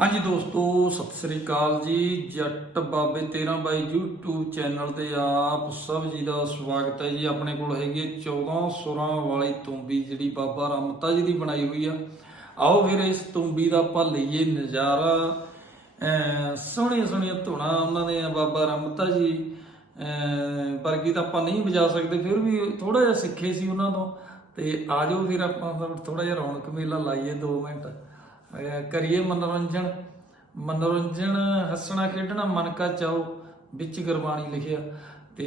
ਹਾਂਜੀ ਦੋਸਤੋ, ਸਤਿ ਸ੍ਰੀ ਅਕਾਲ ਜੀ। ਜੱਟ ਬਾਬੇ 13 ਬਾਈ YouTube ਚੈਨਲ ਤੇ ਆਪ ਸਭ ਜੀ ਦਾ ਸਵਾਗਤ ਹੈ ਜੀ। ਆਪਣੇ ਕੋਲ ਹੈਗੀ ਹੈ 14 ਸੁਰਾਂ ਵਾਲੀ ਤੁੰਬੀ, ਜਿਹੜੀ ਬਾਬਾ ਰਮਤਾ ਜੀ ਦੀ ਬਣਾਈ ਹੋਈ ਆ। ਆਓ ਫਿਰ ਇਸ ਤੁੰਬੀ ਦਾ ਆਪਾਂ ਲਈਏ ਨਜ਼ਾਰਾ। ਸੋਹਣੀਆਂ ਸੋਹਣੀਆਂ ਧੁਣਾ ਉਹਨਾਂ ਦੇ ਆ ਬਾਬਾ ਰਮਤਾ ਜੀ। ਅਹ ਵਰਗੀ ਤਾਂ ਆਪਾਂ ਨਹੀਂ ਵਜਾ ਸਕਦੇ, ਫਿਰ ਵੀ ਥੋੜਾ ਜਿਹਾ ਸਿੱਖੇ ਸੀ ਉਹਨਾਂ ਤੋਂ। ਤੇ ਆਜੋ ਫਿਰ ਆਪਾਂ ਥੋੜਾ ਜਿਹਾ ਰੌਣਕ ਮੇਲਾ ਲਾਈਏ 2 ਮਿੰਟ। ਕਰੀਏ ਮਨੋਰੰਜਨ। ਮਨੋਰੰਜਨ, ਹੱਸਣਾ, ਖੇਡਣਾ, ਮਨ ਕਾ ਚਾਓ ਵਿੱਚ ਗੁਰਬਾਣੀ ਲਿਖਿਆ। ਤੇ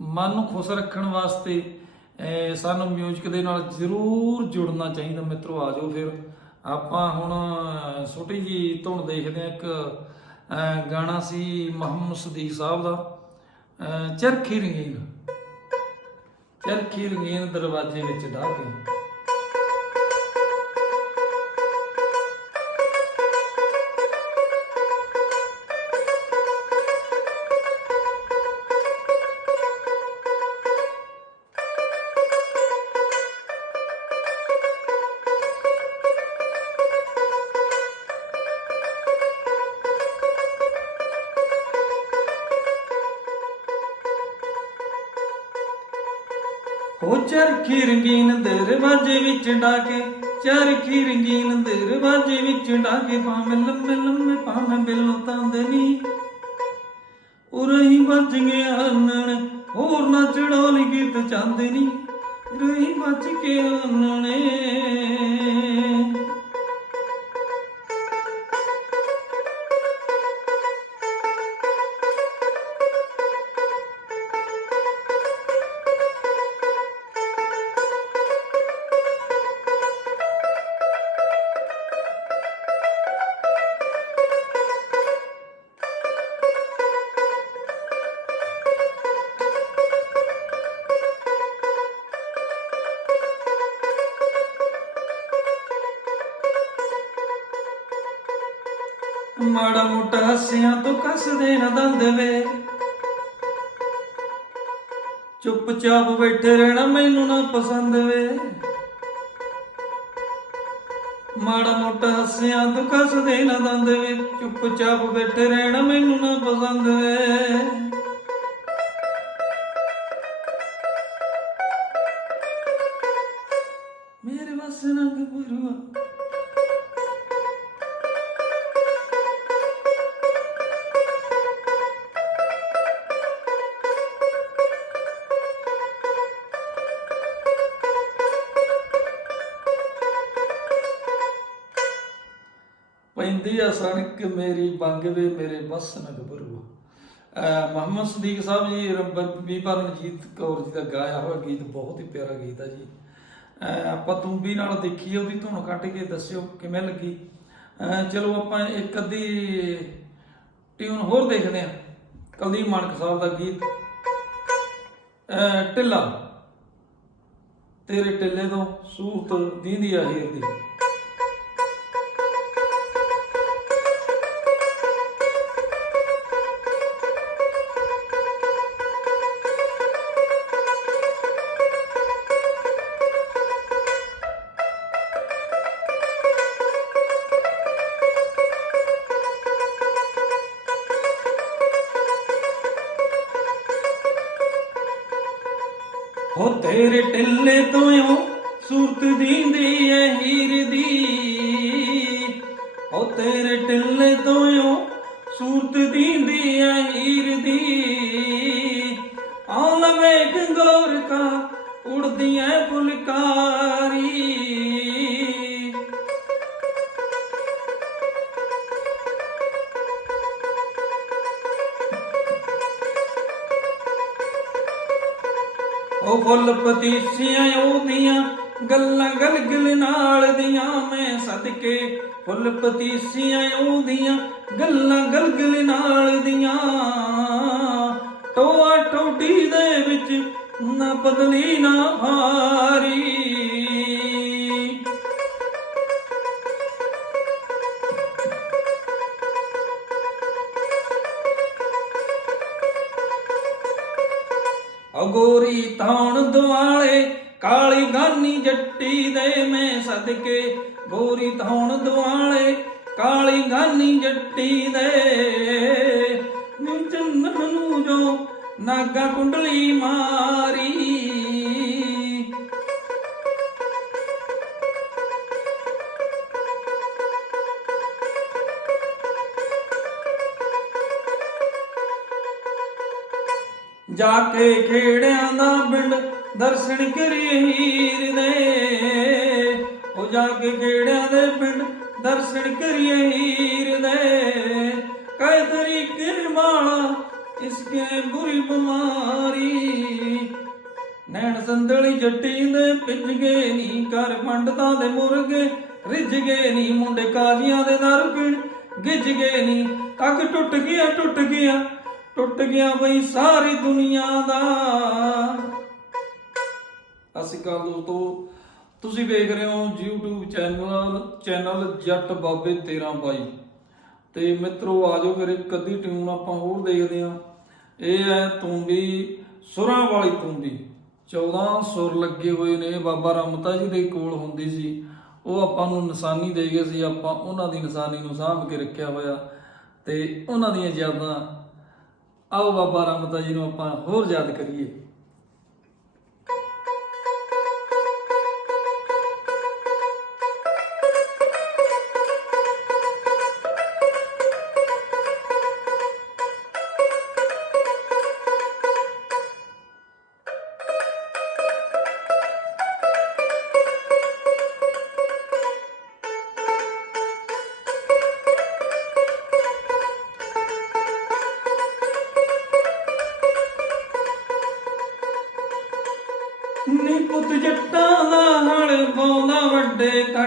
ਮਨ ਨੂੰ ਖੁਸ਼ ਰੱਖਣ ਵਾਸਤੇ ਸਾਨੂੰ ਮਿਊਜ਼ਿਕ ਦੇ ਨਾਲ ਜ਼ਰੂਰ ਜੁੜਨਾ ਚਾਹੀਦਾ। ਮਿੱਤਰੋ ਜਾਓ ਫਿਰ। ਆਪਾਂ ਹੁਣ ਛੋਟੀ ਜੀ ਧੁਨ ਦੇਖਦੇ ਆ ਇੱਕ ਗਾਣਾ ਸੀ ਮੁਹੰਮਦ ਸਦੀਕ ਸਾਹਿਬ ਦਾ। ਚਰਖੀ ਰੰਗੀਨ। ਚਰਖੀ ਰੰਗੀਨ ਦਰਵਾਜ਼ੇ ਵਿੱਚ ਢਾਹ ਕੇ। ਚਰਖੀ ਰੰਗੀਨ ਦਰਵਾਜ਼ੇ ਵਿੱਚ ਡਾਕੇ। ਚਰਖੀ ਰੰਗੀਨ ਦਰਵਾਜ਼ੇ ਵਿੱਚ ਡਾਕੇ। ਭਾਵੇਂ ਲੰਮੇ ਲੰਮੇ ਭਾਵੇਂ ਬਿੱਲੋ ਤੰਦਨੀ ਉਰਹੀ ਵੱਜ ਗਿਆ ਹੰਨਣ ਹੋਰ ਨਾ ਚੜੋਲੀ ਗੀਤ ਚਾਂਦਨੀ ਰਹੀ ਵੱਜ ਕੇ ਹੰਨਣੇ ਮਾੜਾ ਮੋਟਾ ਹੱਸਿਆਂ ਤੋਂ ਕੱਸਦੇ ਨਾ ਦੰਦ ਵੇ। ਚੁੱਪਚਾਪ ਬੈਠੇ ਰਹਿਣਾ ਮੈਨੂੰ ਨਾ ਪਸੰਦ ਵੇ। ਮਾੜਾ ਮੋਟਾ ਹੱਸਿਆਂ ਤੋਂ ਕੱਸਦੇ ਨਾ ਦੰਦ ਵੇ। ਚੁੱਪਚਾਪ ਬੈਠੇ ਰਹਿਣਾ ਮੈਨੂੰ ਨਾ ਪਸੰਦ ਵੇ। ਪੈਂਦੀ ਆ ਸਣਕ ਮੇਰੀ ਬੰਗ ਮੇਰੇ ਬਸ ਨਾ ਗਬਰੂ ਮੁਹੰਮਦ ਸਦੀਕ ਸਾਹਿਬ ਜੀ, ਰੱਬੀ ਪਰਮਜੀਤ ਕੌਰ ਜੀ ਦਾ ਗਾਇਆ ਹੋਇਆ ਗੀਤ, ਬਹੁਤ ਹੀ ਪਿਆਰਾ ਗੀਤ ਆ ਜੀ। ਆਪਾਂ ਤੁੰਬੀ ਨਾਲ ਦੇਖੀਏ, ਉਹਦੀ ਧੁਨ ਕੱਟ ਕੇ ਦੱਸਿਓ, ਕਿਵੇਂ ਲੱਗੀ? ਚਲੋ ਆਪਾਂ ਇੱਕ ਅੱਧੀ ਟਿਊਨ ਹੋਰ ਦੇਖਦੇ ਹਾਂ। ਕੁਲਦੀਪ ਮਾਨਕ ਸਾਹਿਬ ਦਾ ਗੀਤ। ਅਹ ਢਿੱਲਾ, ਤੇਰੇ ਟਿੱਲੇ ਤੋਂ ਸੂਰਤ ਦੀਂਦੀ ਆ ਹੀਰ ਦੀ। ਹੋ ਤੇਰੇ ਟਿੱਲੇ ਤੋਂ ਓ ਸੂਰਤ ਦੀਂਦੀ ਐ ਹੀਰ ਦੀ। ਹੋ ਤੇਰੇ ਟਿੱਲੇ ਤੋਂ ਓ ਸੂਰਤ ਦੀਂਦੀ ਐ ਹੀਰ ਦੀ। ਆ ਲਵੇ ਗੰਗੋਰ ਕਾ ਉੜਦੀ ਐ ਫੁਲਕਾਰੀ। ਉਹ ਫੁੱਲ ਪਤੀਸੀਆਂ ਉਹਦੀਆਂ ਗੱਲਾਂ ਗਲਗਲ ਨਾਲ ਦੀਆਂ। ਮੈਂ ਸਦਕੇ ਫੁੱਲ ਪਤੀਸੀਆਂ ਉਹਦੀਆਂ ਗੱਲਾਂ ਗਲਗਲ ਨਾਲ ਦੀਆਂ। ਟੋਆ ਟੋਟੀ ਦੇ ਵਿੱਚ ਨਾ ਬਦਲੀ ਨਾ ਭਾਰੀ। ਕਾਲੀ ਜੱਟੀ ਦੇ ਮੈਂ ਸਦਕੇ, ਗੋਰੀ ਤਾਣ ਦੁਆਲੇ, ਕਾਲੀ ਗਾਨੀ ਜੱਟੀ ਦੇ। ਨੀ ਚੰਨਨ ਨੂੰ ਜੋ ਨਾਗਾ ਕੁੰਡਲੀ ਮਾਰੀ। ਜਾ ਕੇ ਖੇੜਿਆਂ ਦਾ ਪਿੰਡ ਦਰਸ਼ਨ ਕਰੀਏ ਹੀਰ ਦੇ ਉਹ ਜਾ ਕੇ ਖੇੜਿਆਂ ਦੇ ਪਿੰਡ ਦਰਸ਼ਨ ਕਰੀਏ ਹੀਰ ਦੇ ਕੈ ਤਰੀ ਵਾਲਾ ਇਸਕੇ ਬੁਰੀ ਬਿਮਾਰੀ। ਨੈਣ ਸੰਦਲੀ ਜੱਟੀ ਦੇ ਭਿੱਜ ਗਏ ਨੀ ਕਰ ਪੰਡਤਾਂ ਦੇ ਮੁਰਗੇ ਰਿੱਝ ਗਏ ਨੀ, ਮੁੰਡੇ ਕਾਲੀਆਂ ਦੇ ਦਰ ਪੀਣ ਗਿੱਜ ਗਏ ਨੀ। ਕੱਗ ਟੁੱਟ ਗਿਆ ਟੁੱਟ ਗਿਆ ਟੁੱਟ ਗਿਆ ਬਈ ਸਾਰੀ ਦੁਨੀਆ ਦਾ। ਸਤਿ ਸ਼੍ਰੀ ਅਕਾਲ ਦੋਸਤੋ। ਤੁਸੀਂ ਵੇਖ ਰਹੇ ਹੋ YouTube ਚੈਨਲ ਚੈਨਲ ਜੱਟ ਬਾਬੇ 13 ਬਾਈ। ਤੇ ਮਿੱਤਰੋ, ਆਜੋ ਫਿਰ ਇੱਕ ਅੱਧੀ ਟਿਊਨ ਆਪਾਂ ਹੋਰ ਦੇਖਦੇ ਹਾਂ। ਇਹ ਹੈ ਤੂੰਬੀ ਸੁਰਾਂ ਵਾਲੀ ਤੂੰਬੀ 14 ਸੁਰ ਲੱਗੇ ਹੋਏ ਨੇ, ਬਾਬਾ ਰਮਤਾ ਜੀ ਦੇ ਕੋਲ ਹੁੰਦੀ ਸੀ। ਉਹ ਆਪਾਂ ਨੂੰ ਨਿਸ਼ਾਨੀ ਦੇ ਗਏ ਸੀ, ਆਪਾਂ ਉਹਨਾਂ ਦੀ ਨਿਸ਼ਾਨੀ ਨੂੰ ਸਾਂਭ ਕੇ ਰੱਖਿਆ ਹੋਇਆ। ਤੇ ਉਹਨਾਂ ਦੀਆਂ ਯਾਦਾਂ। ਆਓ ਬਾਬਾ ਰਾਮਤਾ ਜੀ ਨੂੰ ਆਪਾਂ ਹੋਰ ਯਾਦ ਕਰੀਏ।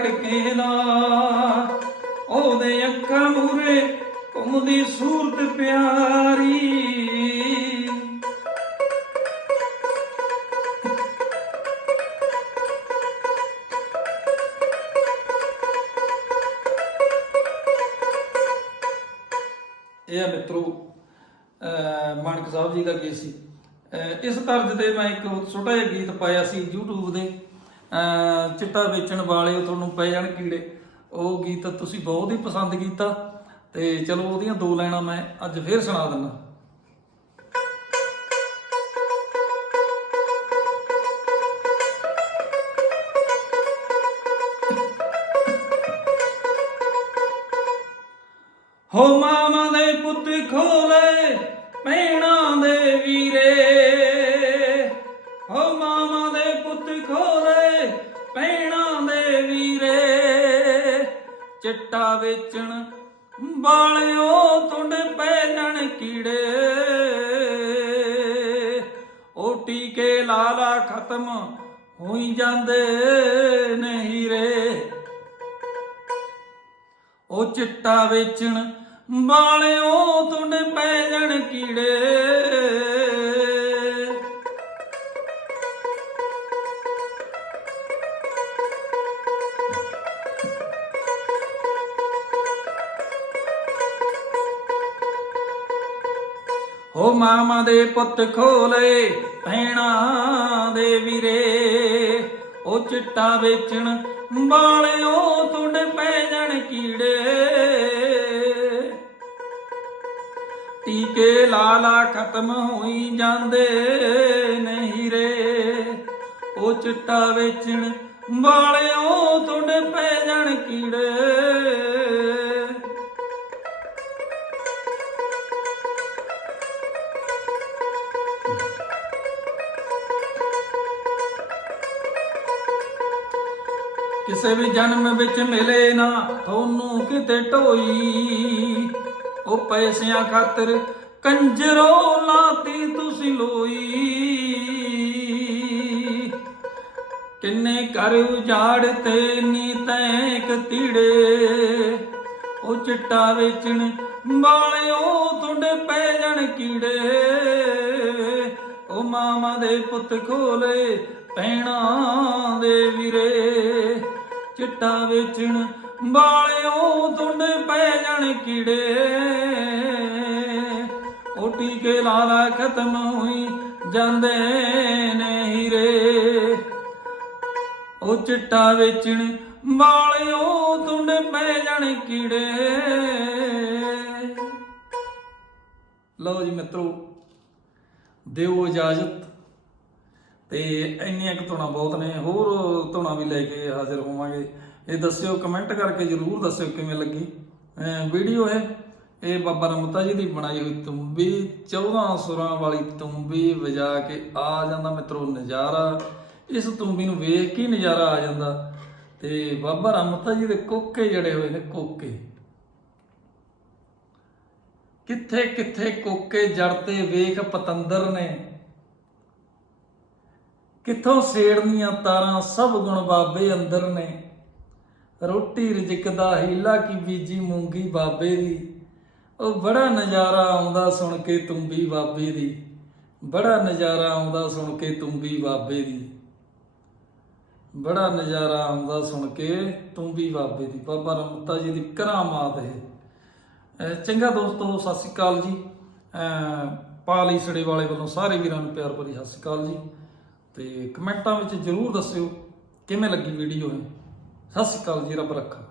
ਵੱਡੇ ਤੜਕੇ ਉਹਦੇ ਅੱਖਾਂ ਮੂਰੇ ਘੁੰਮਦੀ ਸੂਰਤ ਪਿਆਰੀ। ਇਹ ਆ ਮਿੱਤਰੋ, ਅਹ ਮਾਨਕ ਸਾਹਿਬ ਜੀ ਦਾ ਗੀਤ ਸੀ। ਅਹ ਇਸ ਤਰਜ਼ ਤੇ ਮੈਂ ਇੱਕ ਛੋਟਾ ਜਿਹਾ ਗੀਤ ਪਾਇਆ ਸੀ YouTube ਦੇ। ਚਿੱਟਾ ਵੇਚਣ ਵਾਲੇ ਤੁਹਾਨੂੰ ਪੈ ਜਾਣ ਕੀੜੇ। ਉਹ ਗੀਤ ਤੁਸੀਂ ਬਹੁਤ ਹੀ ਪਸੰਦ ਕੀਤਾ। ਤੇ ਚਲੋ ਉਹਦੀਆਂ ਦੋ ਲਾਈਨਾਂ ਮੈਂ ਅੱਜ ਫੇਰ ਸੁਣਾ ਦਿੰਦਾ। ਹੋ ਮਾਮਾ ਦੇ ਪੁੱਤ ਖੋਲੇ ਪੈਣਾ ਦੇ ਵੀਰੇ। ਹੋ ਮਾਮਾ ਦੇ ਪੁੱਤ ਖੋਲੇ ਚਿੱਟਾ ਵੇਚਣ ਵਾਲਿਓ ਤੁੰਡ ਪੈ ਜਾਣ ਕੀੜੇ। ਉਹ ਟੀਕੇ ਲਾਲਾ ਖਤਮ ਹੋਈ ਜਾਂਦੇ ਨਹੀਂ ਰੇ। ਉਹ ਚਿੱਟਾ ਵੇਚਣ ਵਾਲਿਓ ਤੁੰਡ ਪੈ ਜਾਣ ਕੀੜੇ। ਹੋ ਮਾਮਾ ਦੇ ਪੁੱਤ ਖੋਲੇ, ਭੈਣਾ ਦੇ ਵੀਰੇ। ਉਹ ਚਿੱਟਾ ਵੇਚਣ ਵਾਲਿਓ ਤੁੰਡ ਪੈ ਜਾਣ ਕੀੜੇ। ਟੀਕੇ ਲਾਲਾ ਖਤਮ ਹੋਈ ਜਾਂਦੇ ਨਹੀਂ ਰੇ। ਉਹ ਚਿੱਟਾ ਵੇਚਣ ਵਾਲਿਓ ਤੁੰਡ ਪੈ ਜਾਣ ਕੀੜੇ। ਕਿਸੇ ਵੀ ਜਨਮ ਵਿੱਚ ਮਿਲੇ ਨਾ ਤੁਹਾਨੂੰ ਕਿਤੇ ਢੋਈ। ਉਹ ਪੈਸਿਆਂ ਖਾਤਰ ਕੰਜਰੋ ਲਾਤੀ ਤੁਸੀਂ ਲੋਈ। ਕਿੰਨੇ ਕਰ ਉਜਾੜ ਤੇ ਨੀ ਤੈਕ ਤੀੜੇ। ਉਹ ਚਿੱਟਾ ਵੇਚਣ ਵਾਲਿਓ ਤੁਹਾਡੇ ਪੈ ਜਾਣ ਕੀੜੇ। ਉਹ ਮਾਮਾ ਦੇ ਪੁੱਤ ਖੋਲੇ ਪੈਣਾ ਦੇ ਵੀਰੇ। ਚਿੱਟਾ ਵੇਚਣ ਵਾਲਿਓ ਤੁਹਾਡੇ ਪੈ ਜਾਣ ਕੀੜੇ। ਉਹ ਟੀਕੇ ਲਾਲਾ ਖਤਮ ਹੋਈ ਜਾਂਦੇ ਨੇ ਹੀਰੇ। ਉਹ ਚਿੱਟਾ ਵੇਚਣ ਵਾਲਿਓ ਤੁੰਡ ਪੈ ਜਾਣ ਕੀੜੇ। ਲਓ ਜੀ ਮਿੱਤਰੋ, ਦਿਓ ਇਜਾਜ਼ਤ। ਤੇ ਇੰਨੀਆਂ ਕੁ ਧੁਣਾ ਬਹੁਤ ਨੇ, ਹੋਰ ਧੁਣਾ ਵੀ ਲੈ ਕੇ ਹਾਜ਼ਰ ਹੋਵਾਂਗੇ। ਇਹ ਦੱਸਿਓ ਕਮੈਂਟ ਕਰਕੇ ਜਰੂਰ ਦੱਸਿਓ ਕਿਵੇਂ ਲੱਗੀ। ਵੀਡੀਓ ਹੈ ਇਹ ਬਾਬਾ ਰਮਤਾ ਜੀ ਦੀ ਬਣਾਈ ਹੋਈ ਤੁੰਬੀ 14 ਸੁਰਾਂ ਵਾਲੀ ਤੁੰਬੀ ਵਜਾ ਕੇ ਆ ਜਾਂਦਾ ਮਿੱਤਰੋ ਨਜ਼ਾਰਾ। ਇਸ ਤੁੰਬੀ ਨੂੰ ਵੇਖ ਕੇ ਨਜ਼ਾਰਾ ਆ ਜਾਂਦਾ। ਤੇ ਬਾਬਾ ਰਮਤਾ ਜੀ ਦੇ ਕੋਕੇ ਜੜੇ ਹੋਏ ਨੇ, ਕੋਕੇ। ਕਿੱਥੇ ਕਿੱਥੇ ਕੋਕੇ ਜੜਤੇ ਵੇਖ ਪਤੰਦਰ ਨੇ। ਕਿੱਥੋਂ ਸੇੜਨੀਆਂ ਤਾਰਾਂ ਸਭ ਗੁਣ ਬਾਬੇ ਅੰਦਰ ਨੇ। ਰੋਟੀ ਰਿਜਕ ਦਾ ਹੀਲਾ ਕੀ ਬੀਜੀ ਮੂੰਗੀ ਬਾਬੇ ਦੀ। ਉਹ ਬੜਾ ਨਜ਼ਾਰਾ ਆਉਂਦਾ ਸੁਣ ਕੇ ਤੁੰਬੀ ਬਾਬੇ ਦੀ। ਬੜਾ ਨਜ਼ਾਰਾ ਆਉਂਦਾ ਸੁਣ ਕੇ ਤੁੰਬੀ ਬਾਬੇ ਦੀ। ਬੜਾ ਨਜ਼ਾਰਾ ਆਉਂਦਾ ਸੁਣ ਕੇ ਤੁੰਬੀ ਬਾਬੇ ਦੀ। ਬਾਬਾ ਰਮਤਾ ਜੀ ਦੀ ਕਰਾਮਾਤ ਹੈ ਅਹ ਚੰਗਾ ਦੋਸਤੋ, ਸਤਿ ਸ਼੍ਰੀ ਅਕਾਲ ਜੀ। ਪਾਲੀ ਸੜੇ ਵਾਲੇ ਵੱਲੋਂ ਸਾਰੇ ਵੀਰਾਂ ਨੂੰ ਪਿਆਰ ਭਰੀ ਸਤਿ ਸ਼੍ਰੀ ਅਕਾਲ ਜੀ। ਤੇ ਕਮੈਂਟਾਂ ਵਿੱਚ ਜਰੂਰ ਦੱਸਿਓ ਕਿਵੇਂ ਲੱਗੀ ਵੀਡੀਓ ਇਹ। ਸਤਿ ਸ਼੍ਰੀ ਅਕਾਲ ਜੀ, ਰੱਬ ਰੱਖਾ।